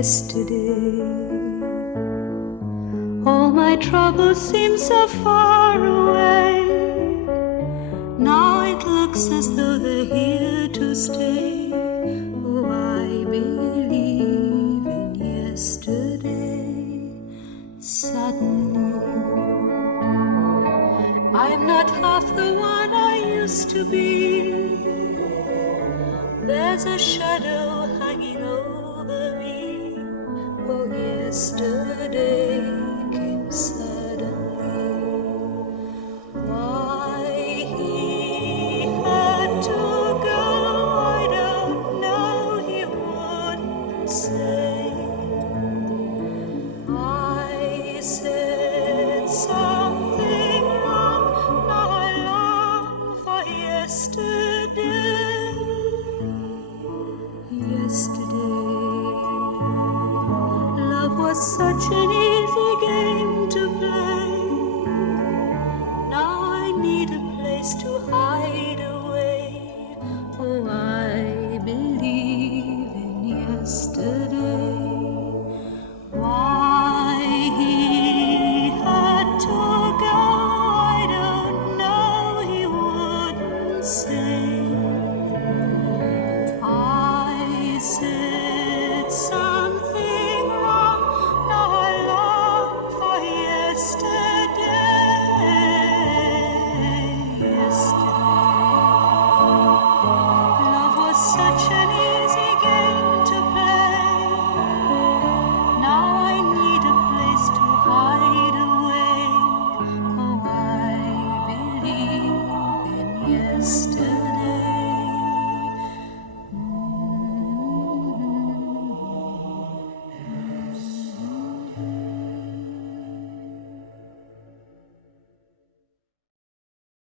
yesterday. All my troubles seem so far away. Now it looks as though they're here to stay. Oh, I believe in yesterday. Suddenly, I'm not half the one I used to be. There's a shadow hanging over me. Oh, yesterday came suddenly. Why he had to go, I don't know, he wouldn't say. I said something wrong, now I long for yesterday. Yesterday, love was such an easy game to play. Now I need a place to hide away. Oh, I believe in yesterday. Why he had to go, I don't know, he wouldn't say. I said something wrong, now I long for yesterday. Yesterday, love was such an easy game to play. Now I need a place to hide away. Oh, I believe in yesterday.